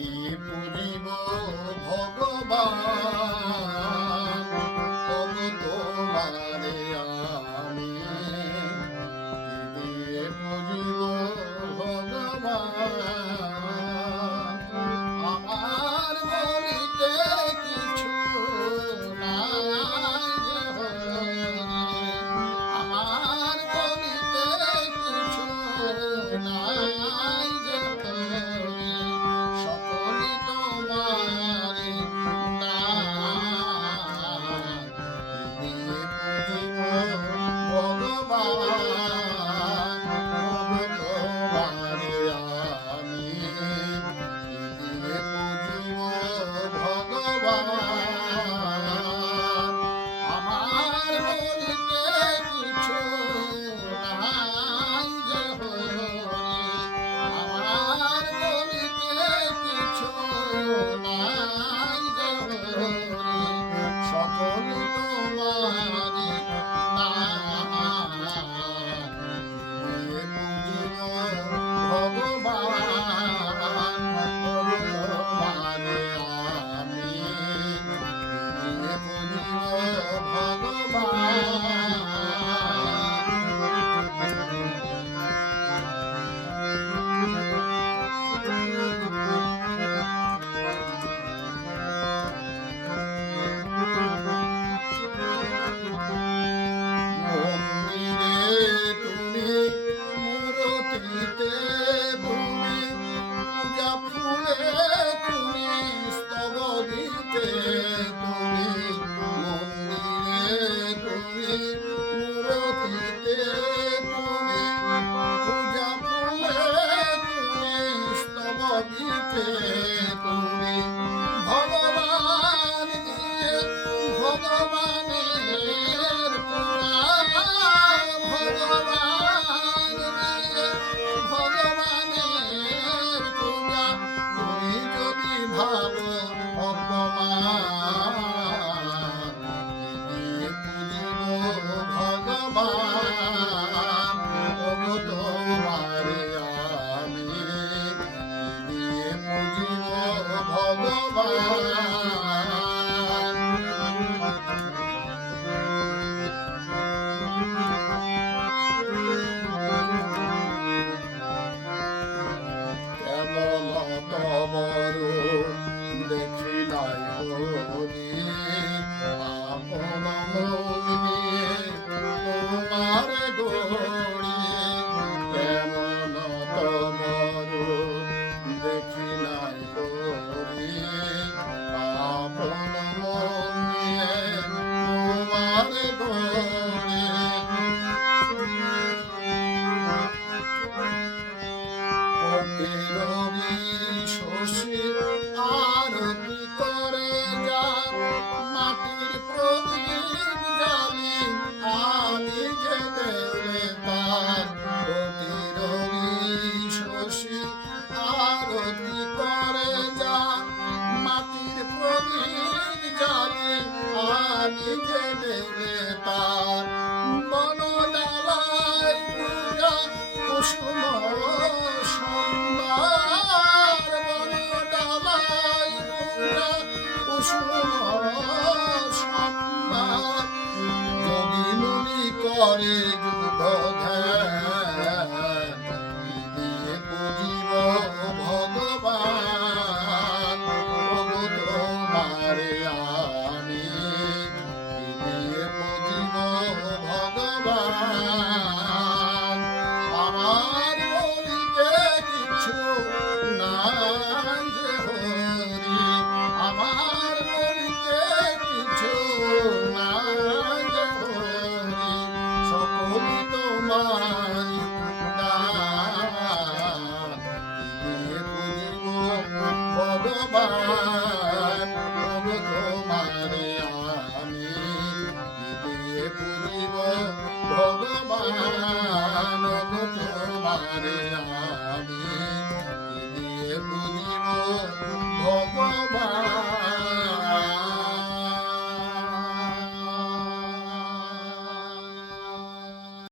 দিয়ে পুজিব ভগবান, তবু তোমারে আমি কি দিয়ে পুজিব ভগবান। আমার বলিতে কিছু নাই যে হরি, আমার বলিতে কিছু নাই যে হরি, সকলই তোমারি নাম, কি দিয়ে পুজিব ভগবান, তবু তোমারে আমি কি দিয়ে পুজিব ভগবান। আমার বলিতে কিছু নাই যে হরি, আমার বলিতে কিছু নাই যে হরি, সকলই তোমারি নাম, দিয়ে পুজিব ভগবান, তবু তোমারে আমি দিয়ে পুজিব ভগবান। মন্দিরে তুমি, মূরতিতে তুমি, পূজা ফুলে তুমি, স্তবগীতে তুমি। মন্দিরে তুমি, মূরতিতে তুমি, পূজা ফুলে তুমি, স্তবগীতে তুমি। ভগবান দিয়ে ভগবানের পূজা, ভগবান দিয়ে ভগবানের পূজা, তুমি যদি ভাবো অপমান, দিয়ে পুজিব ভগবান, তবু তোমারে আমি দিয়ে পুজিব ভগবান। কেমন তবর দেখি নাই হরি, আপন মন নিয়ে তোমার গড়ি। কেমন তবর দেখি নাই হরি, আপন মন নিয়ে তোমার গড়ি। রবি শশী আরতি করে যার, মাটির প্রদীপ জ্বালি আমি যে দেবে তার। রবি শশী আরতি করে যার, মাটির প্রদীপ জ্বালি আমি যে দেবে তার। বনডালায় পূজা কুসুম সম্ভার, বনডালায় পূজা কুসুম সম্ভার। যোগী মুনি করে যুগ ধ্যান, কি দিয়ে পুজিব ভগবান, তবু তোমারে আমি কি দিয়ে পুজিব ভগবান। আমার বলিতে কিছু নাই যে হরি, আমার বলিতে কিছু নাই যে হরি, সকলই তোমারি নাম, কি দিয়ে পুজিব ভগবান, তবু তোমারে আমি কি দিয়ে পুজিব ভগবান, তবু তোমারে